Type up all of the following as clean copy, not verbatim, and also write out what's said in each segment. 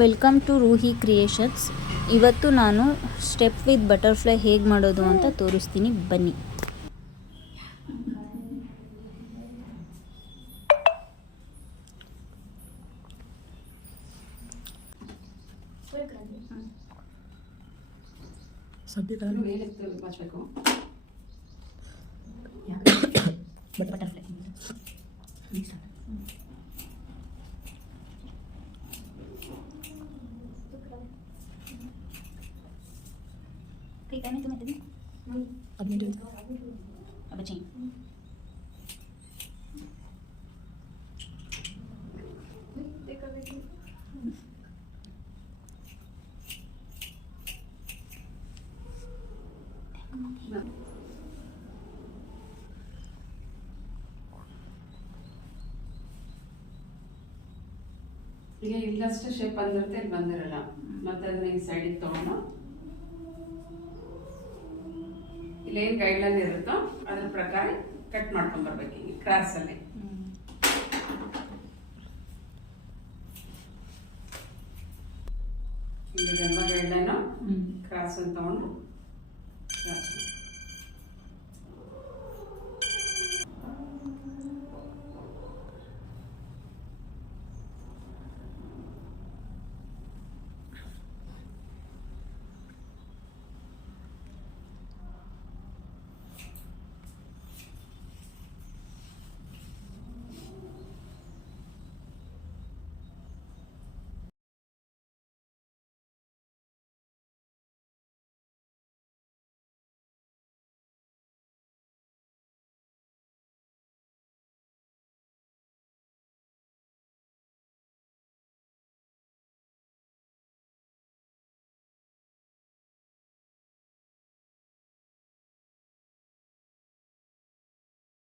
Welcome to ರೂಹಿ creations. ಇವತ್ತು ನಾನು step with butterfly ಹೇಗೆ ಮಾಡೋದು ಅಂತ ತೋರಿಸ್ತೀನಿ, ಬನ್ನಿ. ಬಟರ್ಫ್ಲೈ ठीक है नहीं तुम्हें अब नहीं दो अब चाहिए ಈಗ ಇಲ್ಲಷ್ಟು ಶೇಪ್ ಬಂದಿರುತ್ತೆ, ಇಲ್ಲಿ ಬಂದಿರಲ್ಲ. ಮತ್ತೆ ಅದನ್ನ ಈ ಸೈಡಿಗೆ ತಗೊಂಡು ಇಲ್ಲೇನು ಗೈಡ್ಲೈನ್ ಇರುತ್ತೋ ಅದ್ರ ಪ್ರಕಾರ ಕಟ್ ಮಾಡ್ಕೊಂಡ್ ಬರ್ಬೇಕು. ಈಗ ಕ್ರಾಸ್ ಅಲ್ಲಿ ಇಲ್ಲಿ ಜನ್ಮ ಗೈಡ್ಲೈನು ಕ್ರಾಸ್ ಅಂತ ತಗೊಂಡು ಕ್ರಾಸ್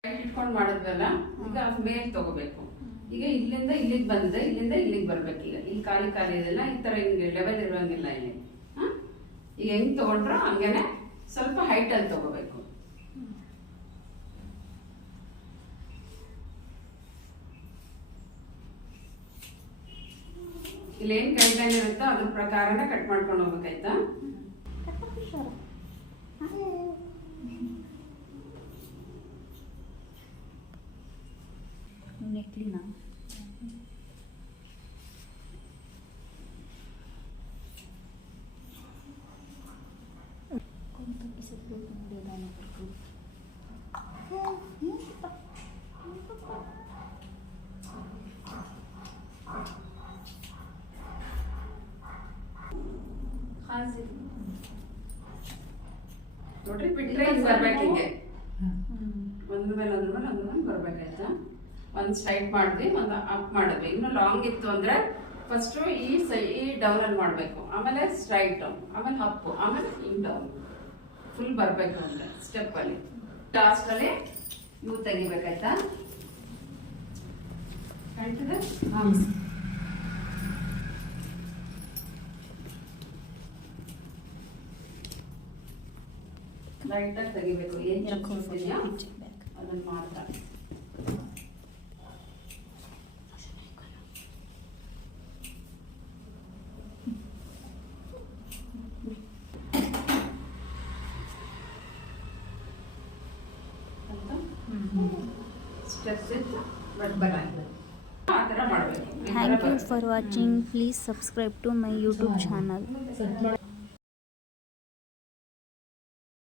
ಇಟ್ಕೊಂಡು ಮಾಡಿದ್ವಲ್ಲ, ಈಗ ಮೇಲ್ ತಗೋಬೇಕು. ಈಗ ಇಲ್ಲಿಂದ ಇಲ್ಲಿಗೆ ಬಂದ್ರೆ ಇಲ್ಲಿಂದ ಇಲ್ಲಿಗೆ ಬರ್ಬೇಕು. ಈಗ ಇಲ್ಲಿ ಖಾಲಿ ಖಾಲಿ ಇದೆಲ್ಲ ಈ ತರ ಹಿಂಗೆ ಲೆವೆಲ್ ಇರೋಂಗಿಲ್ಲ ಇಲ್ಲಿ. ಈಗ ಹೆಂಗ್ ತಗೊಂಡ್ರು ಹಂಗೇನೆ ಸ್ವಲ್ಪ ಹೈಟ್ ಅಲ್ಲಿ ತಗೋಬೇಕು. ಇಲ್ಲಿ ಏನ್ ಗೈಡ್ಲೈನ್ ಇರುತ್ತೋ ಅದ್ರ ಪ್ರಕಾರನೇ ಕಟ್ ಮಾಡ್ಕೊಂಡು ಹೋಗ್ಬೇಕಾಯ್ತಾ. नेकलीना कौन इसे फ्रूट दे दाने पर फ्रूट ನೋಡ್ರಿ ಬಿಟ್ರೆ ಹಿಂಗ್ ಬರ್ಬೇಕು. ಹಿಂಗೆ ಒಂದ್ರ ಮೇಲೆ ಬರ್ಬೇಕಾಯ್ತಾ. ಒಂದು ಸ್ಟ್ರೈಟ್ ಮಾಡಿದ್ವಿ, ಒಂದು ಅಪ್ ಮಾಡಿದ್ವಿ. ಇನ್ನು ಲಾಂಗ್ ಇತ್ತು ಅಂದ್ರೆ ಫಸ್ಟ್ ಈ ಡೌನ್ ಅಲ್ಲಿ ಮಾಡಬೇಕು, ಆಮೇಲೆ ಸ್ಟ್ರೈಟ್, ಆಮೇಲೆ ಅಪ್, ಆಮೇಲೆ ಹಿಂಗ್ ಡೌನ್ ಫುಲ್ ಬರಬೇಕು ಅಂದ್ರೆ ಸ್ಟೆಪ್ ಅಲ್ಲಿ. ಲಾಸ್ಟ್ ಅಲ್ಲಿ ಇವು ತೆಗಿಬೇಕಾಯ್ತಾ. ಕಾಣ್ತದೆ? ಲೈಟ್ ಆಗಿ ತೆಗಿಬೇಕು. ಏನ್ ಇದೆಯಾ ಅದನ್ನ ಮಾತ್ರ. Thank you for watching. Please subscribe to my YouTube channel.